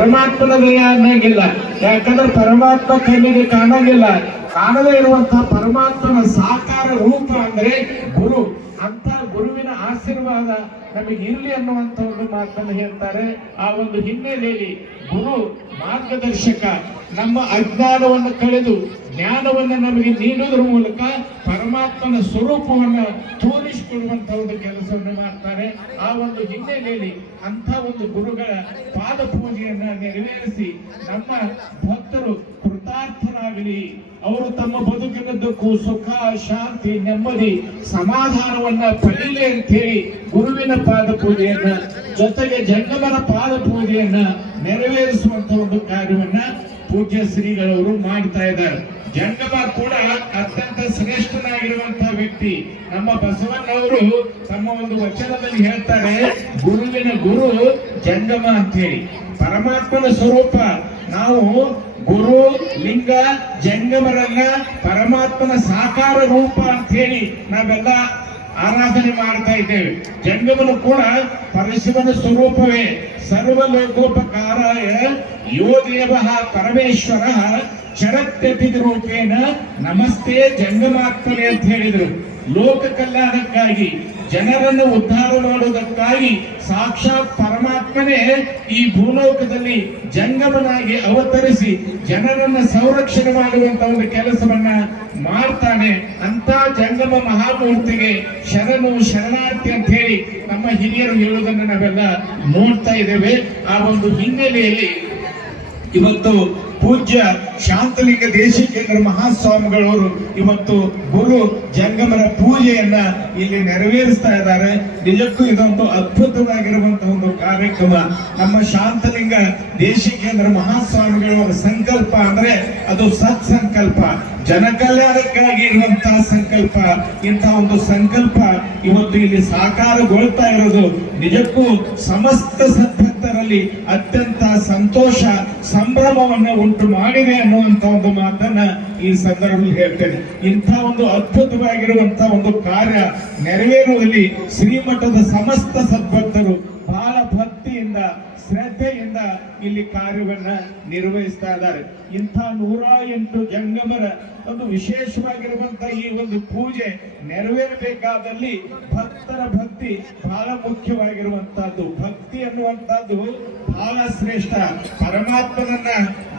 ಪರಮಾತ್ಮನ ದೇಹ ಅನ್ನಂಗಿಲ್ಲ. ಯಾಕಂದ್ರೆ ಪರಮಾತ್ಮ ಕಣ್ಣಿಗೆ ಕಾಣಂಗಿಲ್ಲ. ಕಾಣದೇ ಇರುವಂತಹ ಪರಮಾತ್ಮನ ಸಾಕಾರ ರೂಪ ಅಂದ್ರೆ ಗುರು. ಅಂತ ಗುರುವಿನ ಆಶೀರ್ವಾದ ನಮಗೆ ಇರಲಿ ಅನ್ನುವಂತ ಒಂದು ಮಾತನ್ನು ಹೇಳ್ತಾರೆ. ಆ ಒಂದು ಹಿನ್ನೆಲೆಯಲ್ಲಿ ಗುರು ಮಾರ್ಗದರ್ಶಕ ನಮ್ಮ ಅಜ್ಞಾನವನ್ನು ಕಳೆದು ಜ್ಞಾನವನ್ನು ನಮಗೆ ನೀಡುವುದರ ಮೂಲಕ ಪರಮಾತ್ಮನ ಸ್ವರೂಪವನ್ನು ತೋರಿಸಿಕೊಡುವಂತ ಒಂದು ಕೆಲಸವನ್ನು ಮಾಡ್ತಾರೆ. ಆ ಒಂದು ಹಿನ್ನೆಲೆಯಲ್ಲಿ ಅಂತ ಒಂದು ಗುರುಗಳ ಪಾದ ಪೂಜೆಯನ್ನ ನೆರವೇರಿಸಿ ನಮ್ಮ ಭಕ್ತರು ಕೃತಾರ್ಥರಾಗಲಿ, ಅವರು ತಮ್ಮ ಬದುಕಿನದ್ದಕ್ಕೂ ಸುಖ, ಶಾಂತಿ, ನೆಮ್ಮದಿ, ಸಮಾಧಾನವನ್ನ ಪಡೀಲಿ ಅಂತ ಹೇಳಿ ಗುರುವಿನ ಪಾದ ಪೂಜೆಯನ್ನ ಜೊತೆಗೆ ಜಂಗಮನ ಪಾದ ಪೂಜೆಯನ್ನ ನೆರವೇರಿಸುವಂತ ಒಂದು ಕಾರ್ಯವನ್ನ ಪೂಜ್ಯ ಶ್ರೀಗಳವರು ಮಾಡ್ತಾ ಇದ್ದಾರೆ. ಜಂಗಮ ಕೂಡ ಅತ್ಯಂತ ಶ್ರೇಷ್ಠನಾಗಿರುವಂತಹ ವ್ಯಕ್ತಿ. ನಮ್ಮ ಬಸವಣ್ಣವರು ತಮ್ಮ ಒಂದು ವಚನದಲ್ಲಿ ಹೇಳ್ತಾರೆ, ಗುರುವಿನ ಗುರು ಜಂಗಮ ಅಂತ ಹೇಳಿ. ಪರಮಾತ್ಮನ ಸ್ವರೂಪ ನಾವು ಗುರು ಲಿಂಗ ಜಂಗಮರನ್ನ ಪರಮಾತ್ಮನ ಸಾಕಾರ ರೂಪ ಅಂತ ಹೇಳಿ ನಾವೆಲ್ಲ ಆರಾಧನೆ ಮಾಡ್ತಾ ಇದ್ದೇವೆ. ಜಂಗಮನು ಕೂಡ ಪರಶಿವನ ಸ್ವರೂಪವೇ. ಸರ್ವಲೋಕೋಪಕಾರಾಯ ಯೋ ದೇವ ಪರಮೇಶ್ವರ ಶರತ್ಯತಿ ರೂಪೇಣ ನಮಸ್ತೆ ಜಂಗಮಾತ್ಮನೆ ಅಂತ ಹೇಳಿದರು. ಲೋಕ ಕಲ್ಯಾಣಕ್ಕಾಗಿ, ಜನರನ್ನು ಉದ್ಧಾರ ಮಾಡುವುದಕ್ಕಾಗಿ ಸಾಕ್ಷಾತ್ ಪರಮಾತ್ಮನೇ ಈ ಭೂಲೋಕದಲ್ಲಿ ಜಂಗಮನಾಗಿ ಅವತರಿಸಿ ಜನರನ್ನ ಸಂರಕ್ಷಣೆ ಮಾಡುವಂತ ಒಂದು ಕೆಲಸವನ್ನ ಮಾಡ್ತಾನೆ. ಅಂತ ಜಂಗಮ ಮಹಾಮೂರ್ತಿಗೆ ಶರಣು ಶರಣಾರ್ಥಿ ಅಂತ ಹೇಳಿ ನಮ್ಮ ಹಿರಿಯರು ಹೇಳುವುದನ್ನು ನಾವೆಲ್ಲ ನೋಡ್ತಾ ಇದ್ದೇವೆ. ಆ ಒಂದು ಹಿನ್ನೆಲೆಯಲ್ಲಿ ಇವತ್ತು ಪೂಜ್ಯ ಶಾಂತಲಿಂಗ ದೇಶಿಕೇಂದ್ರ ಮಹಾಸ್ವಾಮಿಗಳವರು ಇವತ್ತು ಗುರು ಜಂಗಮರ ಪೂಜೆಯನ್ನ ಇಲ್ಲಿ ನೆರವೇರಿಸ್ತಾ ಇದ್ದಾರೆ. ನಿಜಕ್ಕೂ ಇದೊಂದು ಅದ್ಭುತವಾಗಿರುವಂತಹ ಒಂದು ಕಾರ್ಯಕ್ರಮ. ನಮ್ಮ ಶಾಂತಲಿಂಗ ದೇಶಿಕೇಂದ್ರ ಮಹಾಸ್ವಾಮಿಗಳವರ ಸಂಕಲ್ಪ ಅಂದ್ರೆ ಅದು ಸತ್ಸಂಕಲ್ಪ, ಜನಕಲ್ಯಾಣಕ್ಕಾಗಿ ಇರುವಂತಹ ಸಂಕಲ್ಪ. ಇಂತಹ ಒಂದು ಸಂಕಲ್ಪ ಇವತ್ತು ಇಲ್ಲಿ ಸಾಕಾರಗೊಳ್ತಾ ಇರೋದು ನಿಜಕ್ಕೂ ಸಮಸ್ತ ಸದ್ಭಕ್ತರಲ್ಲಿ ಅತ್ಯಂತ ಸಂತೋಷ, ಸಂಭ್ರಮವನ್ನು ಉಂಟು ಮಾಡಿದೆ ಅನ್ನುವಂತ ಒಂದು ಮಾತನ್ನ ಈ ಸಂದರ್ಭದಲ್ಲಿ ಹೇಳ್ತೇನೆ. ಇಂಥ ಒಂದು ಅದ್ಭುತವಾಗಿರುವಂತಹ ಒಂದು ಕಾರ್ಯ ನೆರವೇರುವಲ್ಲಿ ಶ್ರೀಮಠದ ಸಮಸ್ತ ಸದ್ಭಕ್ತರು ಬಹಳ ಭಕ್ತಿಯಿಂದ, ಶ್ರದ್ಧೆಯಿಂದ ಇಲ್ಲಿ ಕಾರ್ಯವನ್ನ ನಿರ್ವಹಿಸ್ತಾ ಇದ್ದಾರೆ. ಇಂಥ 108 ಜಂಗಮರ ಒಂದು ವಿಶೇಷವಾಗಿರುವಂತಹ ಈ ಒಂದು ಪೂಜೆ ನೆರವೇರಬೇಕಾದಲ್ಲಿ ಭಕ್ತರ ಭಕ್ತಿ ಬಹಳ ಮುಖ್ಯವಾಗಿರುವಂತಹದ್ದು. ಭಕ್ತಿ ಅನ್ನುವಂಥದ್ದು ಬಹಳ ಶ್ರೇಷ್ಠ. ಪರಮಾತ್ಮನನ್ನ,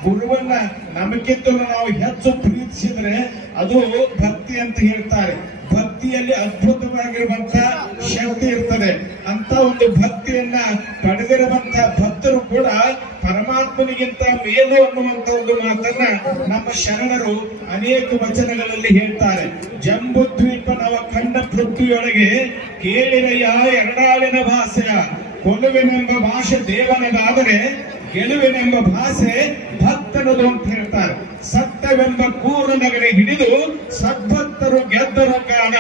ಗುರುವನ್ನ ನಮಗಿಂತಲೂ ನಾವು ಹೆಚ್ಚು ಪ್ರೀತಿಸಿದ್ರೆ ಅದು ಭಕ್ತಿ ಅಂತ ಹೇಳ್ತಾರೆ. ಭಕ್ತಿಯಲ್ಲಿ ಅದ್ಭುತವಾಗಿರುವಂತಹ ಶಕ್ತಿ ಇರ್ತದೆ. ಅಂತ ಒಂದು ಭಕ್ತಿಯನ್ನ ಪಡೆದಿರುವಂತಹ ಭಕ್ತರು ಕೂಡ ಪರಮಾತ್ಮನಿಗಿಂತ ಮೇಲು ಅನ್ನುವಂತ ಒಂದು ಮಾತನ್ನ ನಮ್ಮ ಶರಣರು ಅನೇಕ ವಚನಗಳಲ್ಲಿ ಹೇಳ್ತಾರೆ. ಜಂಬೂ ದ್ವೀಪ ನವ ಖಂಡ ಪೃಥ್ವಿಯೊಳಗೆ ಕೇಳಿರೆಯ ಎರಡಾಳಿನ ಭಾಷೆಯ, ಕೊಲುವೆನೆಂಬ ಭಾಷೆ ದೇವನದಾದರೆ ಗೆಲುವೆನೆಂಬ ಭಾಷೆ ಭಕ್ತನದು ಅಂತ ಹೇಳ್ತಾರೆ. ಸತ್ಯವೆಂಬ ಕೂರು ನಗರ ಹಿಡಿದು ಸದ್ಭಕ್ತರು ಗೆದ್ದರು ಕಾಣ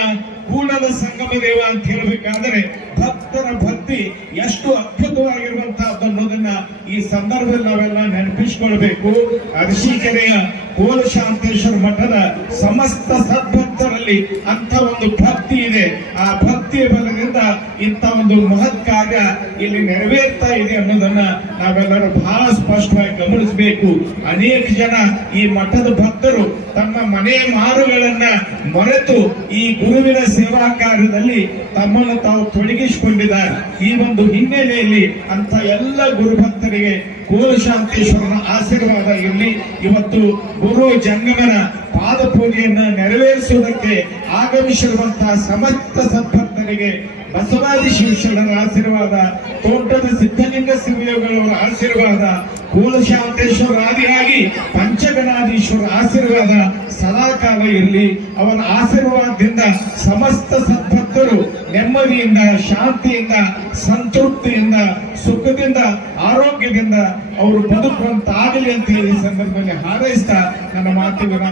ಕೂಡಲ ಸಂಗಮ ದೇವ ಅಂತ ಹೇಳಬೇಕಾದರೆ ಭಕ್ತರ ಭಕ್ತಿ ಎಷ್ಟು ಅದ್ಭುತವಾಗಿರುವಂತಹದ್ದು ಅನ್ನೋದನ್ನ ಈ ಸಂದರ್ಭದಲ್ಲಿ ನಾವೆಲ್ಲ ನೆನಪಿಸಿಕೊಳ್ಬೇಕು. ಅರಸೀಕೆರೆಯ ಕೋಲಶಾಂತೇಶ್ವರ ಮಠದ ಸಮಸ್ತ ಸದ್ಭಕ್ತರಲ್ಲಿ ಅಂತ ಒಂದು ಭಕ್ತಿ ಇದೆ. ಆ ಭಕ್ತಿಯ ಬಲದಿಂದ ಇಂಥ ಒಂದು ಮಹತ್ ಕಾರ್ಯ ಇಲ್ಲಿ ನೆರವೇರ್ತಾ ಇದೆ ಅನ್ನೋದನ್ನ ನಾವೆಲ್ಲರೂ ಬಹಳ ಸ್ಪಷ್ಟವಾಗಿ ಗಮನಿಸಬೇಕು. ಅನೇಕ ಜನ ಈ ಮಠದ ಭಕ್ತರು ತಮ್ಮ ಮನೆ ಮಾರುಗಳನ್ನ ಮರೆತು ಈ ಗುರುವಿನ ಸೇವಾ ಕಾರ್ಯದಲ್ಲಿ ತಮ್ಮನ್ನು ತಾವು ತೊಡಗಿಸಿಕೊಂಡಿದ್ದಾರೆ. ಈ ಒಂದು ಹಿನ್ನೆಲೆಯಲ್ಲಿ ಅಂತ ಎಲ್ಲ ಗುರು ಭಕ್ತರಿಗೆ ಕೋಲಶಾಂತೇಶ್ವರನ ಆಶೀರ್ವಾದ ಇರಲಿ. ಇವತ್ತು ಗುರು ಜಂಗಮನ ಪಾದ ಪೂಜೆಯನ್ನ ನೆರವೇರಿಸುವುದಕ್ಕೆ ಆಗಮಿಸಿರುವಂತಹ ಸಮಸ್ತ ಸದ್ಭಕ್ತರಿಗೆ ಬಸವಾದಿ ಶಿವಶರಣರ ಆಶೀರ್ವಾದ, ತೋಟದ ಸಿದ್ಧಲಿಂಗ ಶಿವಯೋಗಿಗಳವರ ಆಶೀರ್ವಾದ, ಕೋಲಶಾಂತೇಶ್ವರ ಆದಿಯಾಗಿ ಪಂಚಗಣಾಧೀಶ್ವರ ಆಶೀರ್ವಾದ ಸದಾಕಾಲ ಇರಲಿ. ಅವರ ಆಶೀರ್ವಾದದಿಂದ ಸಮಸ್ತ ಸದ್ಭಕ್ತರು ನೆಮ್ಮದಿಯಿಂದ, ಶಾಂತಿಯಿಂದ, ಸಂತೃಪ್ತಿಯಿಂದ, ಸುಖದಿಂದ, ಆರೋಗ್ಯದಿಂದ ಅವರು ಬದುಕುವಂತಾಗಲಿ ಅಂತ ಹೇಳಿ ಸಂದರ್ಭದಲ್ಲಿ ಹಾರೈಸ್ತಾ ನನ್ನ ಮಾತುಗಳನ್ನು